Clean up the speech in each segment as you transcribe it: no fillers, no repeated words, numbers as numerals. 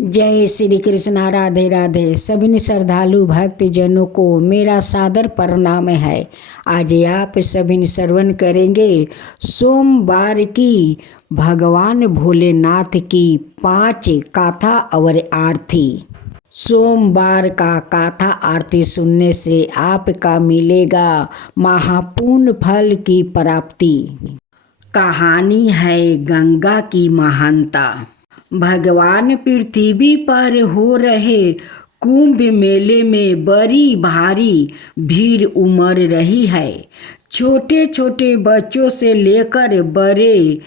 जय श्री कृष्णा। राधे राधे। सभी श्रद्धालु भक्तजनों को मेरा सादर प्रणाम है। आज आप सभी श्रवण करेंगे सोमवार की भगवान भोलेनाथ की 5 गाथा और आरती। सोमवार का गाथा आरती सुनने से आपका मिलेगा महापुण्य फल की प्राप्ति। कहानी है गंगा की महानता। भगवान पृथ्वी पर हो रहे कुंभ मेले में बड़ी भारी भीड़ उमड़ रही है। छोटे छोटे बच्चों से लेकर बड़े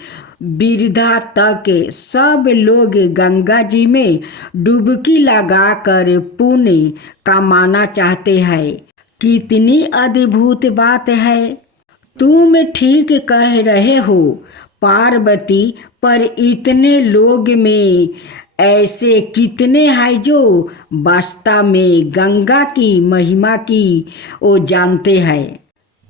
वृद्धा तक सब लोग गंगा जी में डुबकी लगाकर पुण्य कमाना चाहते हैं। कितनी अद्भुत बात है। तुम ठीक कह रहे हो पार्वती, पर इतने लोग में ऐसे कितने हैं जो वास्तव में गंगा की महिमा की वो जानते हैं।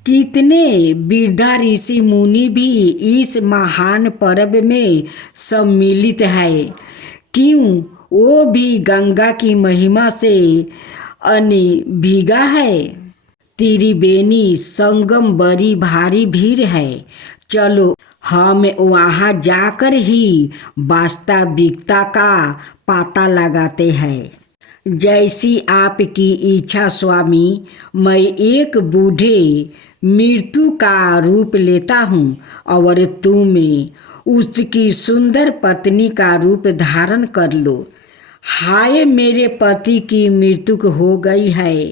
कितने वृद्धा ऋषि मुनि भी इस महान पर्व में सम्मिलित है। क्यों वो भी गंगा की महिमा से अनभिज्ञ है। त्रिवेणी संगम बड़ी भारी भीड़ है। चलो हम वहाँ जाकर ही वास्तविकता का पता लगाते हैं। जैसी आपकी इच्छा स्वामी। मैं एक बूढ़े मृत्यु का रूप लेता हूँ और तुम उसकी सुंदर पत्नी का रूप धारण कर लो। हाय, मेरे पति की मृत्यु हो गई है।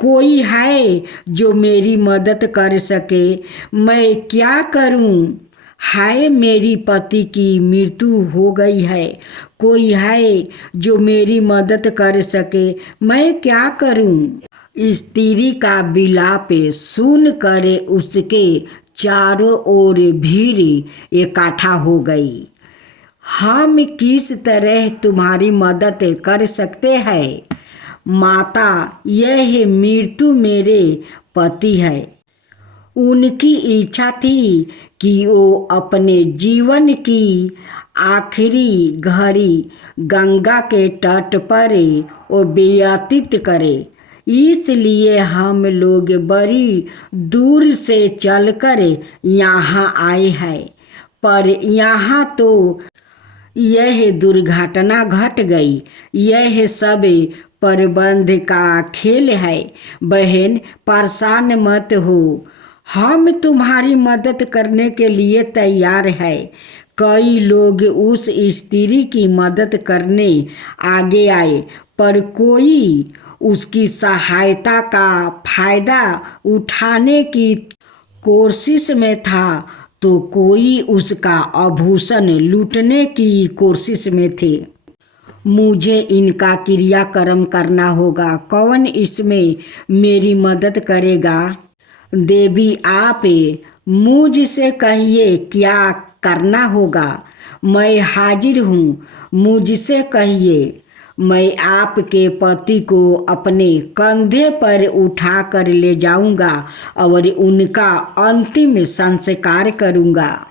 कोई है जो मेरी मदद कर सके। मैं क्या करूं। हाय, मेरी पति की मृत्यु हो गई है। कोई है जो मेरी मदद कर सके। मैं क्या करूं। स्त्री का विलाप सुन कर उसके चारों ओर भीड़ इकट्ठा हो गई। हम किस तरह तुम्हारी मदद कर सकते हैं। माता, यह मृत्यु मेरे पति है। उनकी इच्छा थी कि वो अपने जीवन की आखिरी घड़ी गंगा के तट पर वो व्यतीत करे। इसलिए हम लोग बड़ी दूर से चलकर यहाँ आए हैं। पर यहाँ तो यह दुर्घटना घट गई। यह सब प्रबंध का खेल है। बहन, परेशान मत हो। हम तुम्हारी मदद करने के लिए तैयार है। कई लोग उस स्त्री की मदद करने आगे आए, पर कोई उसकी सहायता का फायदा उठाने की कोशिश में था तो कोई उसका आभूषण लूटने की कोशिश में थे। मुझे इनका क्रियाक्रम करना होगा। कौन इसमें मेरी मदद करेगा। देवी, आप मुझसे कहिए क्या करना होगा। मैं हाजिर हूँ। मुझसे कहिए। मैं आपके पति को अपने कंधे पर उठा कर ले जाऊंगा और उनका अंतिम संस्कार करूंगा।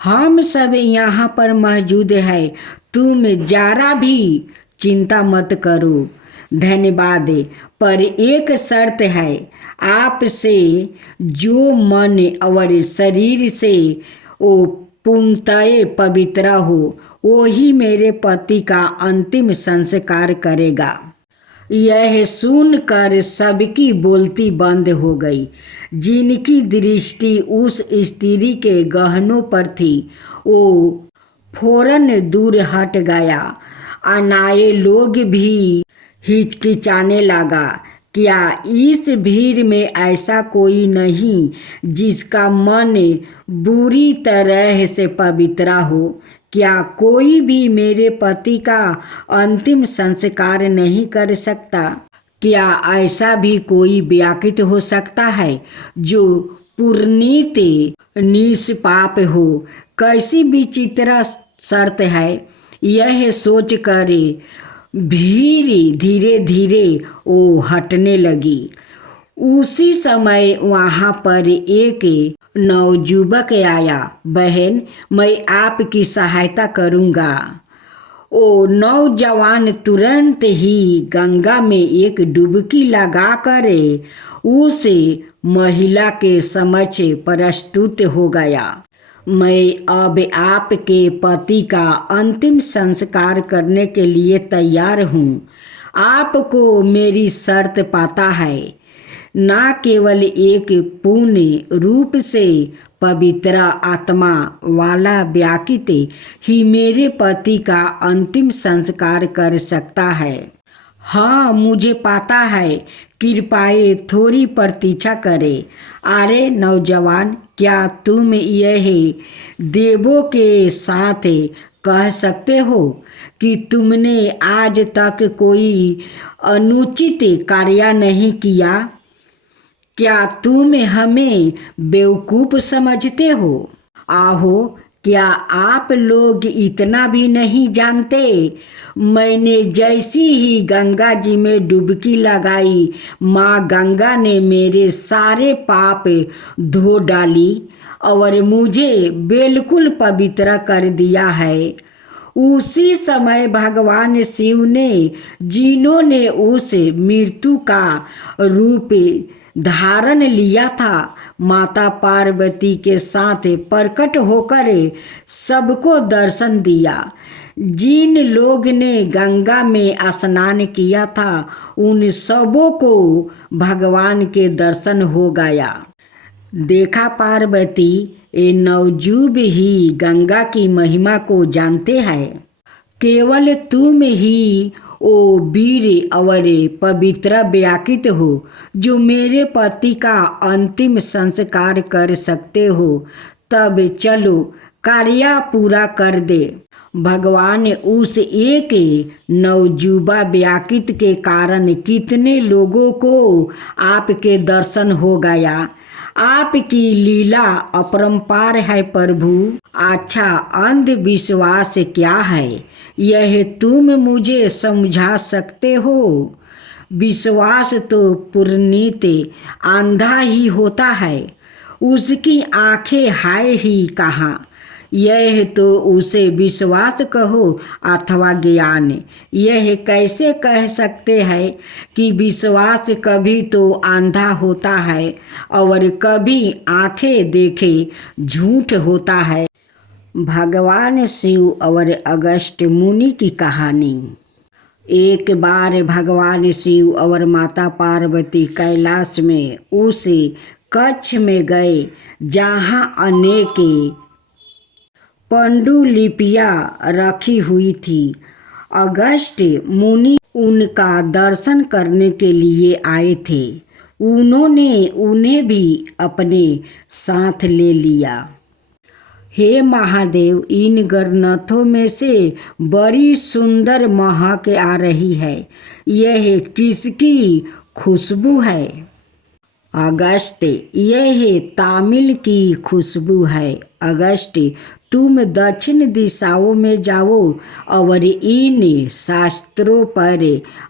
हम सब यहाँ पर मौजूद है। तुम जरा भी चिंता मत करो। धन्यवाद, पर एक शर्त है। आपसे जो मन और शरीर से वो पूर्णतः पवित्र हो, वो ही मेरे पति का अंतिम संस्कार करेगा। यह सुनकर सबकी बोलती बंद हो गई। जिनकी दृष्टि उस स्त्री के गहनों पर थी, वो फौरन दूर हट गया। अनाए लोग भी हिचकिचाने लगा। क्या इस भीड़ में ऐसा कोई नहीं जिसका मन बुरी तरह से पवित्र हो। क्या कोई भी मेरे पति का अंतिम संस्कार नहीं कर सकता। क्या ऐसा भी कोई व्यक्ति हो सकता है जो पुनीत निष्पाप हो। कैसी विचित्र शर्त है। यह सोच कर भीड़ धीरे धीरे वो हटने लगी। उसी समय वहाँ पर एक नवयुवक आया। बहन, मैं आपकी सहायता करूँगा। ओ नौजवान तुरंत ही गंगा में एक डुबकी लगाकर उस महिला के समक्ष प्रस्तुत हो गया। मैं अब आपके पति का अंतिम संस्कार करने के लिए तैयार हूँ। आपको मेरी शर्त पता है। न केवल एक पूर्ण रूप से पवित्र आत्मा वाला व्यक्ति ही मेरे पति का अंतिम संस्कार कर सकता है। हाँ, मुझे पता है। कृपया थोड़ी प्रतीक्षा करें। अरे नौजवान, क्या तुम यह देवों के साथ कह सकते हो कि तुमने आज तक कोई अनुचित कार्य नहीं किया? क्या तुम हमें बेवकूफ़ समझते हो? आहो, क्या आप लोग इतना भी नहीं जानते? मैंने जैसी ही गंगा जी में डुबकी लगाई, माँ गंगा ने मेरे सारे पाप धो डाली और मुझे बिल्कुल पवित्र कर दिया है। उसी समय भगवान शिव ने, जिन्होंने उस मृत्यु का रूप धारण लिया था, माता पार्वती के साथ प्रकट होकर सबको दर्शन दिया। जिन लोग ने गंगा में स्नान किया था, उन सबों को भगवान के दर्शन हो गया। देखा पार्वती, ये नवजुब ही गंगा की महिमा को जानते हैं। केवल तुम ही ओ वीर और पवित्र व्यक्ति हो जो मेरे पति का अंतिम संस्कार कर सकते हो। तब चलो कार्य पूरा कर दे। भगवान उस एक नवजुबा व्यक्ति के कारण कितने लोगों को आपके दर्शन हो गया। आपकी लीला अपरंपार है प्रभु। अच्छा, अंधविश्वास क्या है, यह तुम मुझे समझा सकते हो? विश्वास तो पुरनीत अंधा ही होता है, उसकी आंखें है ही कहाँ। यह तो उसे विश्वास कहो अथवा ज्ञान। यह कैसे कह सकते हैं कि विश्वास कभी तो अंधा होता है और कभी आंखें देखे झूठ होता है। भगवान शिव और अगस्त मुनि की कहानी। एक बार भगवान शिव और माता पार्वती कैलाश में उस कक्ष में गए जहाँ अनेक पांडुलिपियाँ रखी हुई थी। अगस्त मुनि उनका दर्शन करने के लिए आए थे। उन्होंने उन्हें भी अपने साथ ले लिया। हे महादेव, इन गणनाथों में से बड़ी सुंदर महक आ रही है। यह किसकी खुशबू है? अगस्त, यह तामिल की खुशबू है। अगस्त, तुम दक्षिण दिशाओं में जाओ और इन शास्त्रों पर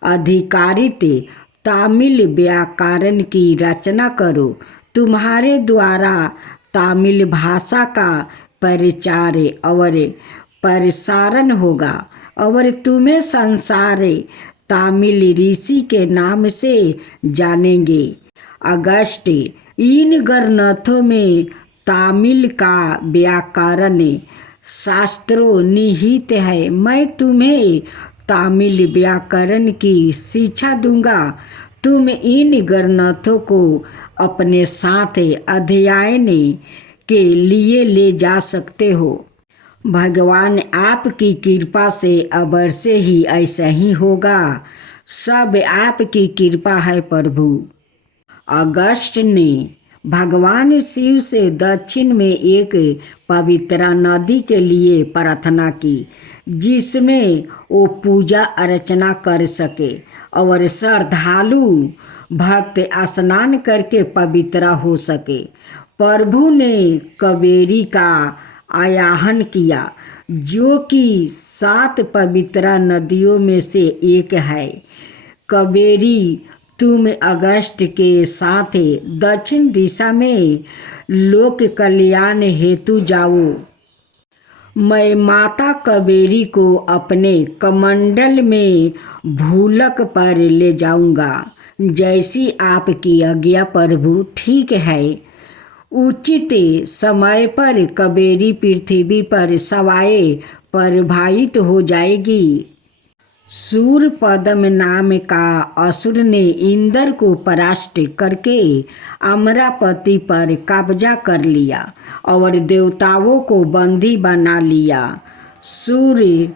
आधारित तामिल व्याकरण की रचना करो। तुम्हारे द्वारा तामिल भाषा का प्रचार और प्रसारण होगा और तुम्हें संसार तामिल ऋषि के नाम से जानेंगे। अगस्त, इन ग्रंथों में तामिल का व्याकरण शास्त्रों निहित है। मैं तुम्हें तामिल व्याकरण की शिक्षा दूंगा। तुम इन ग्रंथों को अपने साथ अध्ययन के लिए ले जा सकते हो। भगवान आपकी कृपा से अवश्य ही ऐसा ही होगा। सब आपकी कृपा है प्रभु। अगस्त ने भगवान शिव से दक्षिण में एक पवित्र नदी के लिए प्रार्थना की, जिसमें वो पूजा अर्चना कर सके और श्रद्धालु भक्त स्नान करके पवित्र हो सके। प्रभु ने कावेरी का आह्वान किया, जो कि 7 पवित्र नदियों में से एक है। कावेरी, तुम अगस्त के साथ दक्षिण दिशा में लोक कल्याण हेतु जाओ। मैं माता कबेरी को अपने कमंडल में भूलक पर ले जाऊंगा। जैसी आपकी आज्ञा प्रभु। ठीक है। उचित समय पर कबेरी पृथ्वी पर सवाए प्रवाहित हो जाएगी। सूर पद्म नाम का असुर ने इंद्र को परास्त करके अमरावती पर कब्जा कर लिया और देवताओं को बंदी बना लिया। सूर्य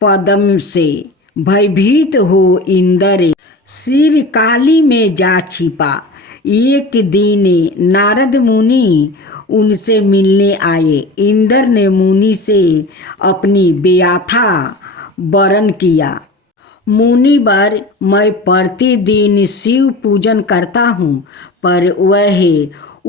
पद्म से भयभीत हो इंद्र श्रीकाली में जा छिपा। एक दिन नारद मुनि उनसे मिलने आए। इंद्र ने मुनि से अपनी व्यथा वर्णन किया। मुनिवर, मैं प्रतिदिन शिव पूजन करता हूँ, पर वह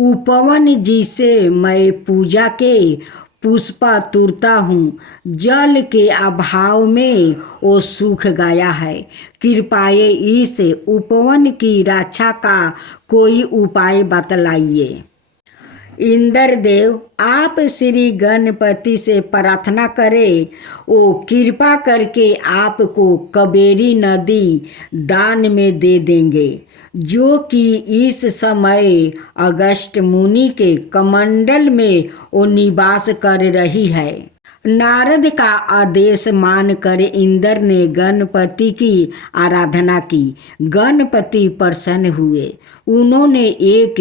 उपवन जिसे मैं पूजा के पुष्पा तुरता हूँ, जल के अभाव में वो सूख गया है। कृपया इस उपवन की रक्षा का कोई उपाय बतलाइए। इंद्रदेव, आप श्री गणपति से प्रार्थना करें, वो कृपा करके आपको कबेरी नदी दान में दे देंगे, जो कि इस समय अगस्त मुनि के कमंडल में वो निवास कर रही है। नारद का आदेश मानकर इंद्र ने गणपति की आराधना की। गणपति प्रसन्न हुए। उन्होंने एक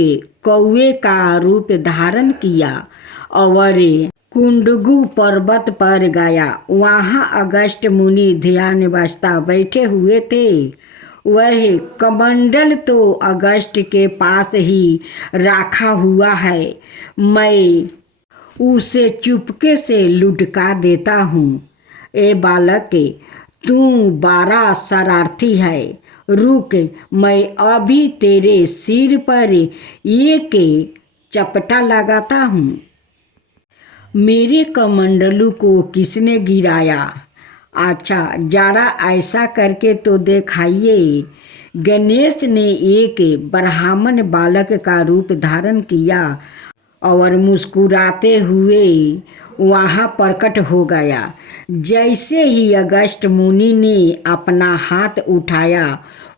कौवे का रूप धारण किया और कुंडगु पर्वत पर गया। वहाँ अगस्त मुनि ध्यानावस्था बैठे हुए थे। वह कमंडल तो अगस्त के पास ही रखा हुआ है। मैं उसे चुपके से लुढ़का देता हूँ। ए बालक, तू बड़ा शरारती है। रुक, मैं अभी तेरे सिर पर एक चपटा लगाता हूँ। मेरे कमंडलू को किसने गिराया? अच्छा, जरा ऐसा करके तो दिखाइए। गणेश ने एक ब्राह्मण बालक का रूप धारण किया और मुस्कुराते हुए वहाँ प्रकट हो गया। जैसे ही अगस्त मुनि ने अपना हाथ उठाया,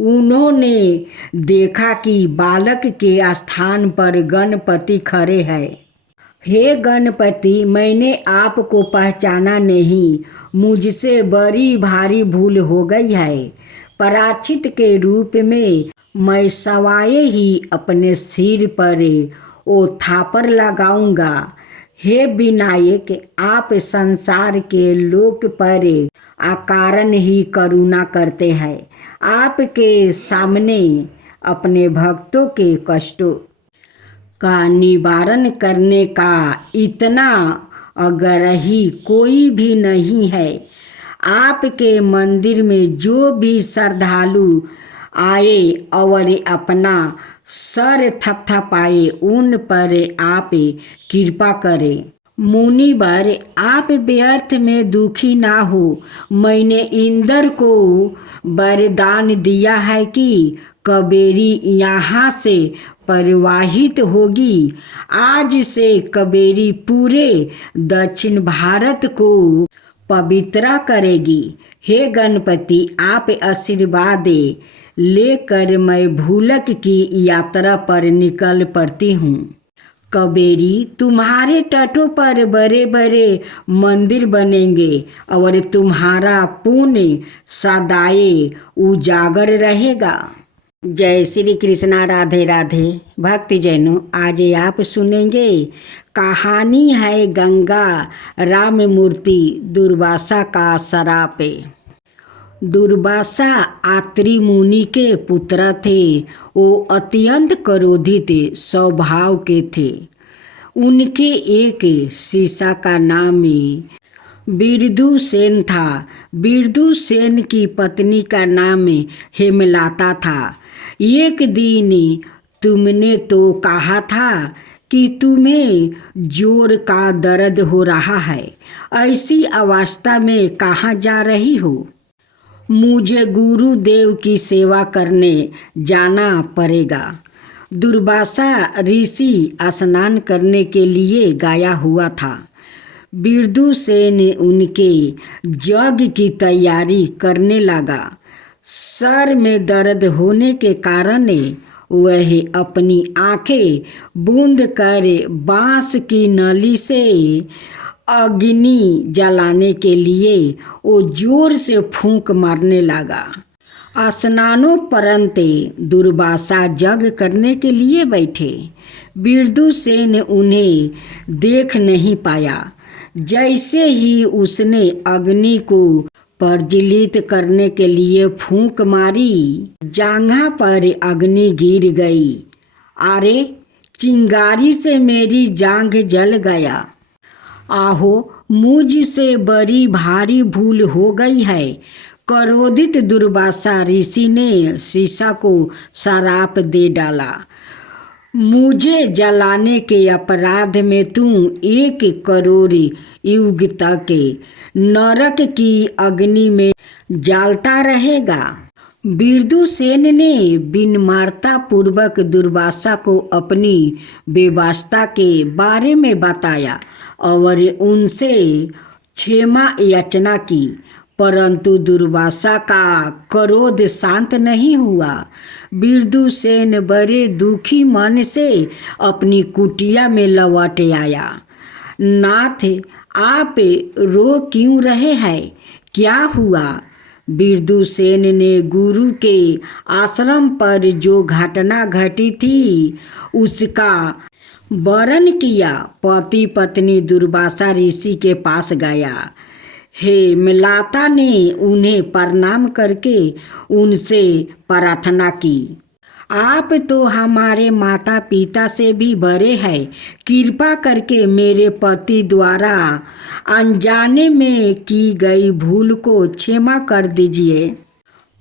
उन्होंने देखा कि बालक के स्थान पर गणपति खड़े हैं। हे गणपति, मैंने आपको पहचाना नहीं। मुझसे बड़ी भारी भूल हो गई है। पराचित के रूप में मैं सवाए ही अपने सिर पर वो थापर लगाऊंगा। हे विनायक, आप संसार के लोक पर अकारण ही करुणा करते हैं। आपके सामने अपने भक्तों के कष्टों का निवारण करने का इतना आग्रही कोई भी नहीं है। आपके मंदिर में जो भी श्रद्धालु आए और अपना सर थपथपाए, उन पर आप कृपा करें। मुनिवर, आप व्यर्थ में दुखी ना हो। मैंने इंद्र को वरदान दिया है कि कबेरी यहाँ से प्रवाहित होगी। आज से कबेरी पूरे दक्षिण भारत को पवित्र करेगी। हे गणपति, आप आशीर्वाद लेकर मैं भूलक की यात्रा पर निकल पड़ती हूँ। कबेरी, तुम्हारे तटों पर बड़े बड़े मंदिर बनेंगे और तुम्हारा पुण्य सदाए उजागर रहेगा। जय श्री कृष्णा। राधे राधे। भक्तजनों, आज आप सुनेंगे कहानी है गंगा राममूर्ति दुर्वासा का श्राप। दुर्वासा आत्रि मुनि के पुत्र थे। वो अत्यंत क्रोधित स्वभाव के थे। उनके एक शिष्य का नाम बिरदुसेन था। बिरदुसेन की पत्नी का नाम हेमलता था। एक दिन तुमने तो कहा था कि तुम्हें जोर का दर्द हो रहा है। ऐसी अवस्था में कहाँ जा रही हो? मुझे गुरुदेव की सेवा करने जाना पड़ेगा। दुर्वासा ऋषि स्नान करने के लिए गया हुआ था। विदुसेन उनके यज्ञ की तैयारी करने लगा। सर में दर्द होने के कारण वह अपनी आंखें बूंद कर बांस की नली से अग्नि जलाने के लिए वो जोर से फूंक मारने लगा। स्नानोपरंत दुर्वासा यज्ञ करने के लिए बैठे। विदुसेन उन्हें देख नहीं पाया। जैसे ही उसने अग्नि को प्रज्वलित करने के लिए फूंक मारी, जांघा पर अग्नि गिर गई। अरे, चिंगारी से मेरी जांघ जल गया। आहो, मुझसे बड़ी भारी भूल हो गई है। क्रोधित दुर्वासा ऋषि ने शीशा को श्राप दे डाला। मुझे जलाने के अपराध में तू 1 करोड़ युग तक नरक की अग्नि में जलता रहेगा। विदुसेन ने विनम्रता पूर्वक दुर्वासा को अपनी व्यवस्था के बारे में बताया और उनसे क्षमा याचना की, परंतु दुर्वासा का क्रोध शांत नहीं हुआ। विदुसेन बड़े दुखी मन से अपनी कुटिया में लौट आया। नाथ, आप रो क्यों रहे हैं? क्या हुआ? विदुसेन ने गुरु के आश्रम पर जो घटना घटी थी उसका वर्णन किया। पति पत्नी दुर्वासा ऋषि के पास गया। हेमलता ने उन्हें प्रणाम करके उनसे प्रार्थना की, आप तो हमारे माता पिता से भी बड़े हैं। कृपा करके मेरे पति द्वारा अनजाने में की गई भूल को क्षमा कर दीजिए।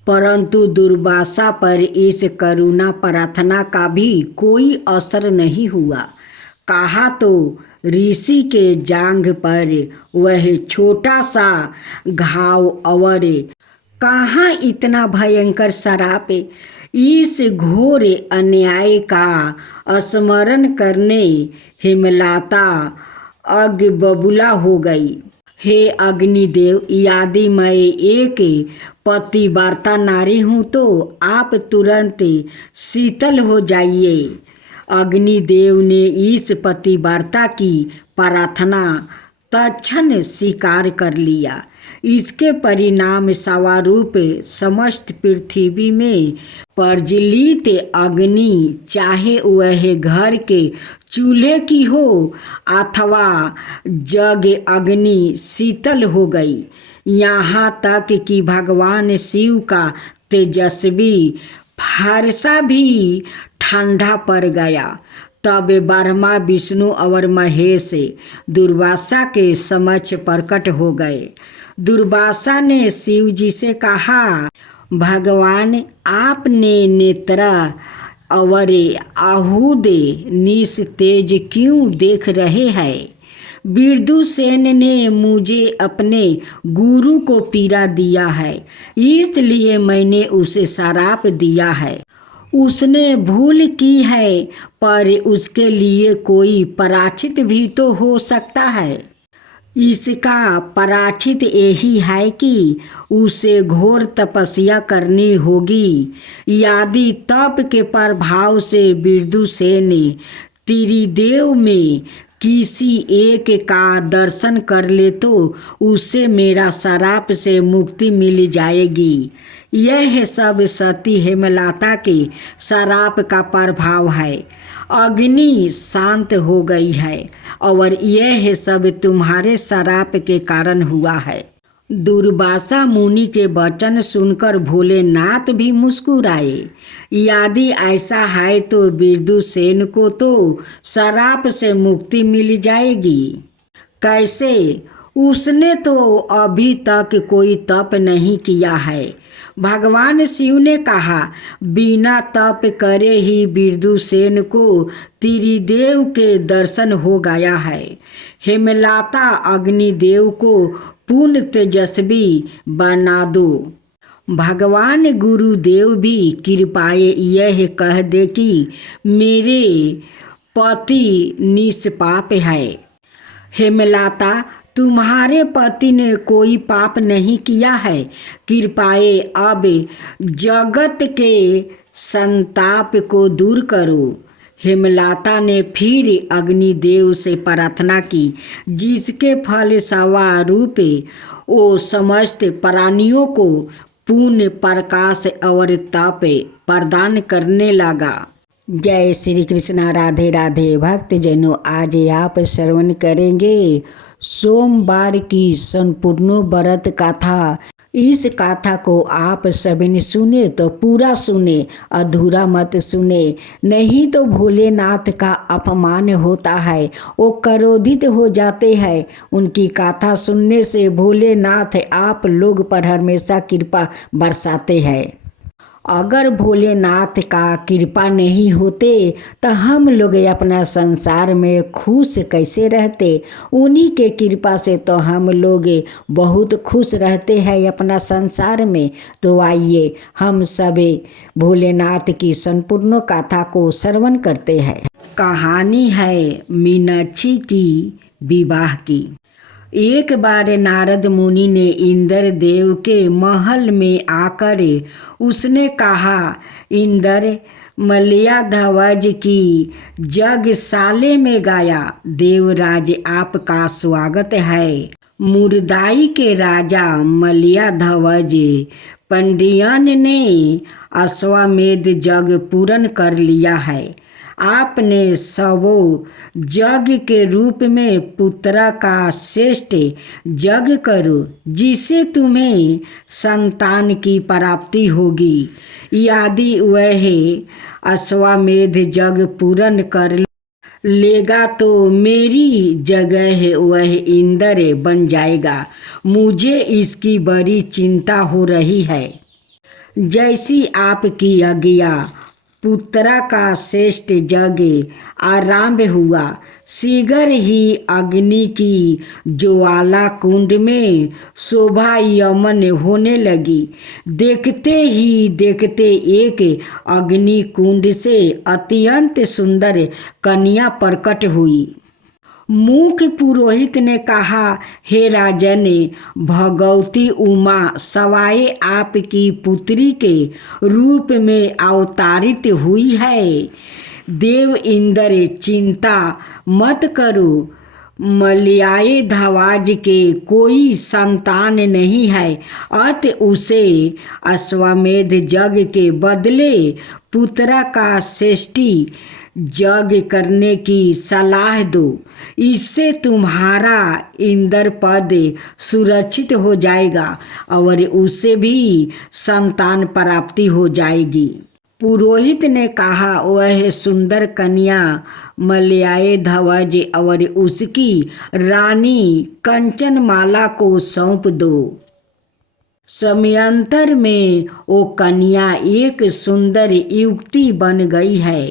परंतु दुर्वासा पर इस करुणा प्रार्थना का भी कोई असर नहीं हुआ। कहा तो ऋषि के जांघ पर वह छोटा सा घाव और कहाँ इतना भयंकर श्राप। इस घोर अन्याय का स्मरण करने हेमलता अग बबूला हो गई। हे अग्निदेव, यदि मैं एक पतिव्रता नारी हूँ तो आप तुरंत शीतल हो जाइए। अग्निदेव ने इस पतिव्रता की प्रार्थना तत्क्षण स्वीकार कर लिया। इसके परिणाम स्वरूप समस्त पृथ्वी में प्रज्वलित अग्नि, चाहे वह घर के चूल्हे की हो अथवा जग अग्नि, शीतल हो गई। यहाँ तक कि भगवान शिव का तेजस्वी फरसा भी ठंडा पड़ गया। तब ब्रह्मा, विष्णु और महेश दुर्वासा के समक्ष प्रकट हो गए। दुर्वासा ने शिव जी से कहा, भगवान, आपने नेत्रा और आहूद निस्तेज क्यों देख रहे हैं? विदुसेन ने मुझे अपने गुरु को पीड़ा दिया है, इसलिए मैंने उसे श्राप दिया है। उसने भूल की है, पर उसके लिए कोई प्रायश्चित भी तो हो सकता है। इसका प्रायश्चित यही है कि उसे घोर तपस्या करनी होगी। यदि तप के प्रभाव से विदुसेन त्रिदेव में किसी एक का दर्शन कर ले तो उसे मेरा श्राप से मुक्ति मिल जाएगी। यह सब सती हेमलता के श्राप का प्रभाव है। अग्नि शांत हो गई है और यह सब तुम्हारे श्राप के कारण हुआ है। दुर्वासा मुनि के वचन सुनकर भोलेनाथ भी मुस्कुराए। यदि ऐसा है तो विदुसेन को तो श्राप से मुक्ति मिल जाएगी। कैसे? उसने तो अभी तक कोई तप नहीं किया है। भगवान शिव ने कहा, बिना तप करे ही विदुसेन को त्रिदेव के दर्शन हो गया है। हेमलता, अग्निदेव को पूर्ण तेजस्वी बना दो। भगवान गुरुदेव भी कृपाए यह कह दे कि मेरे पति निष्पाप है। हेमलता, तुम्हारे पति ने कोई पाप नहीं किया है, कृपाए अब जगत के संताप को दूर करो। हेमलता ने फिर अग्निदेव से प्रार्थना की, जिसके फल स्वरूप वो समस्त प्राणियों को पुण्य, प्रकाश और तप प्रदान करने लगा। जय श्री कृष्णा। राधे राधे। भक्तजनों, आज आप श्रवण करेंगे सोमवार की संपूर्ण व्रत कथा। इस कथा को आप सभी ने सुने तो पूरा सुने, अधूरा मत सुने, नहीं तो भोलेनाथ का अपमान होता है, वो क्रोधित हो जाते हैं। उनकी कथा सुनने से भोलेनाथ आप लोग पर हमेशा कृपा बरसाते हैं। अगर भोलेनाथ का कृपा नहीं होते तो हम लोग अपना संसार में खुश कैसे रहते। उन्हीं के कृपा से तो हम लोग बहुत खुश रहते हैं अपना संसार में। तो आइए हम सभी भोलेनाथ की संपूर्ण कथा को श्रवण करते हैं। कहानी है मीनाक्षी की विवाह की। एक बार नारद मुनि ने इंद्र देव के महल में आकर उसने कहा, इंद्र, मलयाध्वज की यज्ञशाला में गाया। देवराज, आपका स्वागत है। मुरदाई के राजा मलयाध्वज पंडियन ने अश्वमेध यज्ञ पूर्ण कर लिया है। आपने सबो यज्ञ के रूप में पुत्र का श्रेष्ठ यज्ञ करो, जिससे तुम्हें संतान की प्राप्ति होगी। यदि वह अश्वमेध यज्ञ पूर्ण कर लेगा तो मेरी जगह वह इंद्र बन जाएगा। मुझे इसकी बड़ी चिंता हो रही है। जैसी आपकी आज्ञा। पुत्रा का श्रेष्ठ यज्ञ आरंभ हुआ। शीघ्र ही अग्नि की ज्वाला कुंड में शोभा यमन होने लगी। देखते ही देखते एक अग्नि कुंड से अत्यंत सुंदर कन्या प्रकट हुई। मुख्य पुरोहित ने कहा, हे राजन, भगवती उमा सवाए आपकी पुत्री के रूप में अवतारित हुई है। देव इंद्र, चिंता मत करो। मलयाध्वज के कोई संतान नहीं है, अतः उसे अश्वमेध यज्ञ के बदले पुत्र का श्रेष्ठी यज्ञ करने की सलाह दो। इससे तुम्हारा इंद्र पद सुरक्षित हो जाएगा और उससे भी संतान प्राप्ति हो जाएगी। पुरोहित ने कहा, वह सुंदर कन्या मलयाध्वज और उसकी रानी कंचनमाला को सौंप दो। समयांतर में वो कन्या एक सुंदर युवती बन गई है।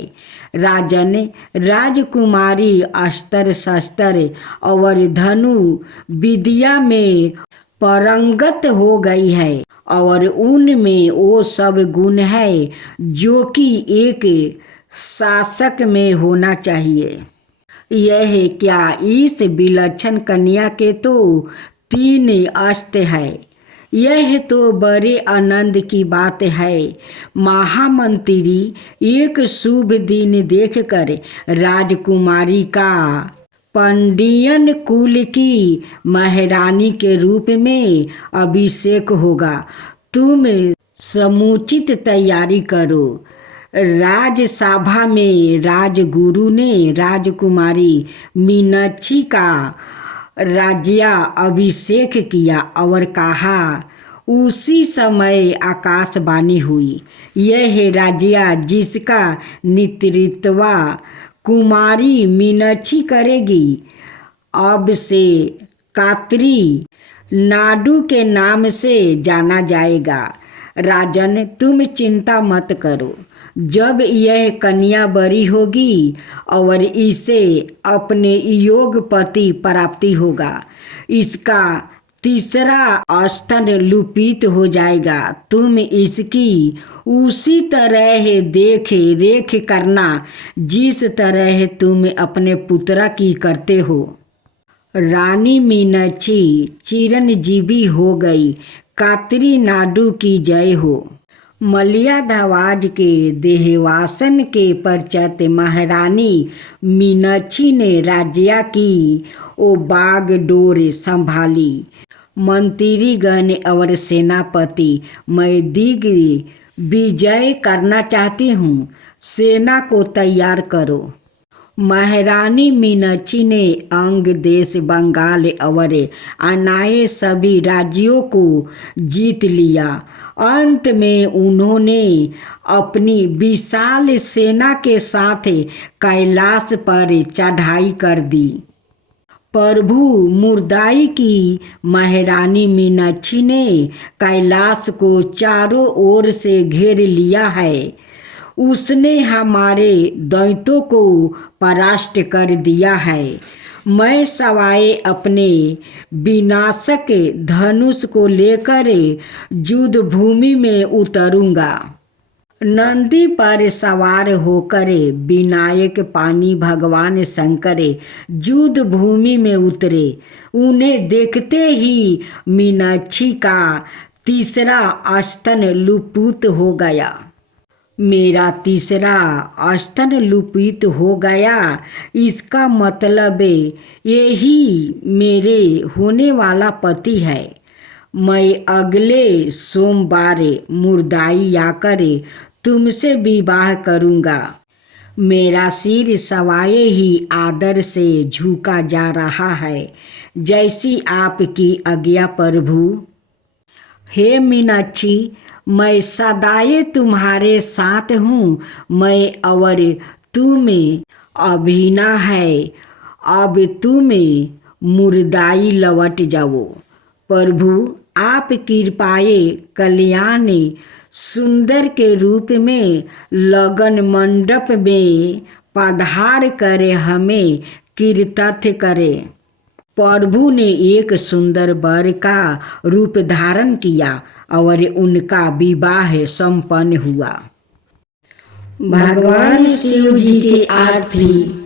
राजन, राजकुमारी अस्त्र शस्त्र और धनु विद्या में पारंगत हो गई है और उनमें वो सब गुण है जो कि एक शासक में होना चाहिए। यह क्या, इस विलक्षण कन्या के तो 3 अस्त्र है। यह तो बड़े आनंद की बात है। महामंत्री एक शुभ दिन देखकर राजकुमारी का पंडियन कुल की महारानी के रूप में अभिषेक होगा। तुम समुचित तैयारी करो। राजसभा में राजगुरु ने राजकुमारी मीनाक्षी का राज्या अभिषेक किया और कहा। उसी समय आकाशवाणी हुई, यह राज्या जिसका नेतृत्व कुमारी मीनाक्षी करेगी, अब से कात्री नाडु के नाम से जाना जाएगा। राजन, तुम चिंता मत करो। जब यह कन्या बड़ी होगी और इसे अपने योगपति प्राप्ति होगा, इसका 3 स्तन लुपित हो जाएगा। तुम इसकी उसी तरह देख रेख करना जिस तरह तुम अपने पुत्र की करते हो। रानी मीनाक्षी चिरंजीवी हो गई, कातरी नाडू की जय हो। मलियाधवाज के देहवासन के पश्चात महारानी मीनाक्षी ने राज्य की ओ बागडोर संभाली। मंत्रीगण और सेनापति, मैं दिग्विजय करना चाहती हूँ, सेना को तैयार करो। महारानी मीनाक्षी ने अंग देश, बंगाल और अन्य सभी राज्यों को जीत लिया। अंत में उन्होंने अपनी विशाल सेना के साथ कैलाश पर चढ़ाई कर दी। प्रभु मुरादाई की महारानी मीनाक्षी ने कैलाश को चारों ओर से घेर लिया है। उसने हमारे दैत्यों को परास्त कर दिया है। मैं सवाए अपने विनाशक धनुष को लेकर युद्ध भूमि में उतरूंगा। नंदी पर सवार होकर विनायक पानी भगवान शंकर युद्ध भूमि में उतरे। उन्हें देखते ही मीनाक्षी का तीसरा स्तन लुप्त हो गया। मेरा तीसरा स्तन लुप्त हो गया, इसका मतलब यही मेरे होने वाला पति है। मैं अगले सोमवार मुरादाई आकर तुमसे विवाह करूंगा। मेरा सिर सवाए ही आदर से झुका जा रहा है, जैसी आपकी आज्ञा प्रभु। हे मीनाक्षी, मैं सदाए तुम्हारे साथ हूँ। मैं और तुम अभिन्ना है। अब तुम मुरादाई लौट जाओ। प्रभु, आप कृपाए कल्याण सुंदर के रूप में लगन मंडप में पधार कर हमें कृतार्थ करें। प्रभु ने एक सुंदर वर का रूप धारण किया और उनका विवाह संपन्न हुआ। भगवान शिव जी की आरती।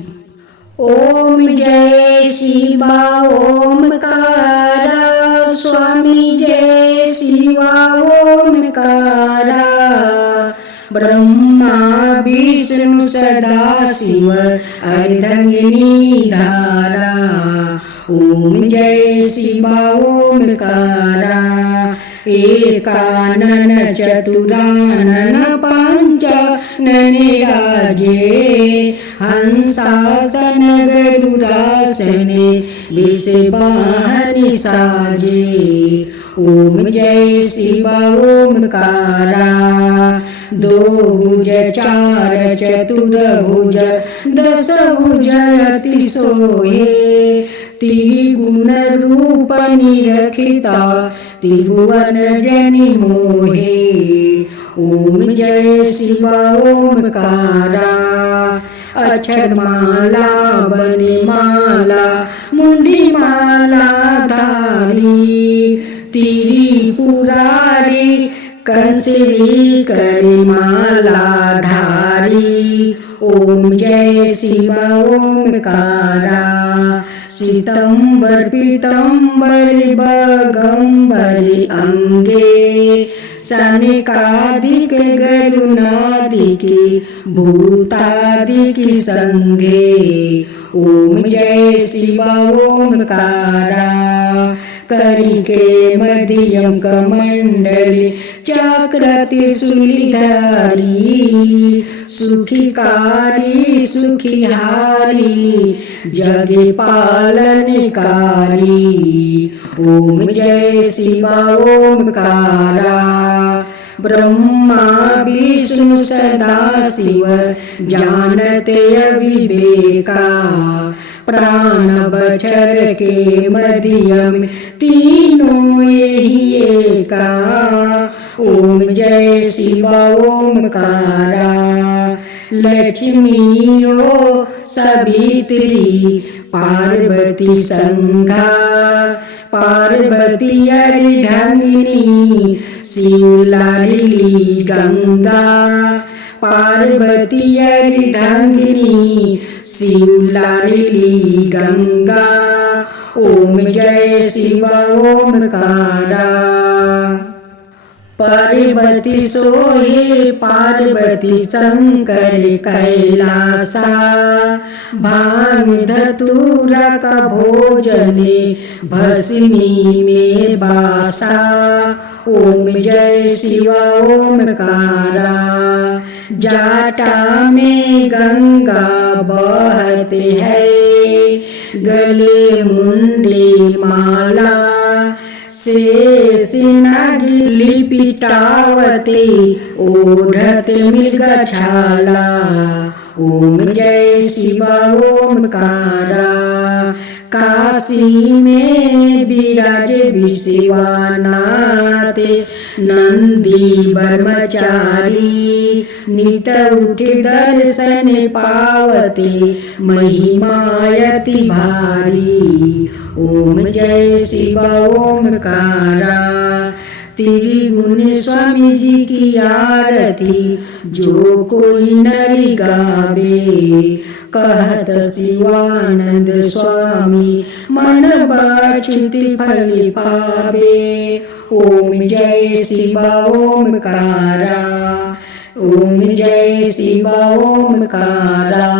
ओम जय शिवा ओमकारा, स्वामी जय शिवा ओमकारा। ब्रह्मा विष्णु सदा शिव अर्धंगिनी धारा। ओम जय शिवा ओमकारा। एकानन चतुरानन पंचानन राजे। हंसासन गरुडासन वृषभान साजे। ओम जय शिवा ओमकारा। दो भुज चार चतुर्भुज दस भुज अति सोहे। त्रिगुण रूप निरखिता त्रिभुवन जनि मोहे। ओम जय शिवा ओमकारा। अक्षरमाला वनमाला मुंडी माला धारी। त्रिपुरारी कंसरी करमाला धारी। ओम जय शिवा ओमकारा। सितंबर पीतंबर बगंबर अंगे। सनकादिक गरुनादिक भूतादिक संगे। ओम जय शिवा ओमकारा। करिके मध्यम कमंडली चक्र त्रिशूलधारी। सुखिकारी सुखिहारी जग पालनकारी। ओम जय शिवा ओमकारा। ब्रह्मा विष्णु सदा शिव जानते अविवेका। प्राण बचर के मध्यम तीनों यही एका। ओम जय शिवा ओमकारा। लक्ष्मीओ सवित्री पार्वती संघा। पार्वती अर्धांगिनी शिव लाडली गंगा। पार्वती अर्धांगिनी शिव लाडली गंगा। ओम जय शिव ओमकारा। पार्वती सोहे पार्वती शंकर कैलासा, भांग धतूरा का भोजने भस्मी में बासा। ओम जय शिव ओमकारा। जाटा में गंगा बहते है, गले मुंडे माला, शेष नागी लिपिटावते ओढ़ते मृगछाला। ओम जय शिव ओमकारा। काशी में विराज विश्वनाथ, नंदी ब्रह्मचारी, नित उठ दर्शन पावते महिमायति भारी। ओम जय शिव ओमकारा। त्रिगुण स्वामी जी की आरती जो कोई नर गावे, कहत शिवानंद स्वामी मन बचित फल पावे। ओम जय शिव ओमकारा। ओम जय शिव ओमकारा।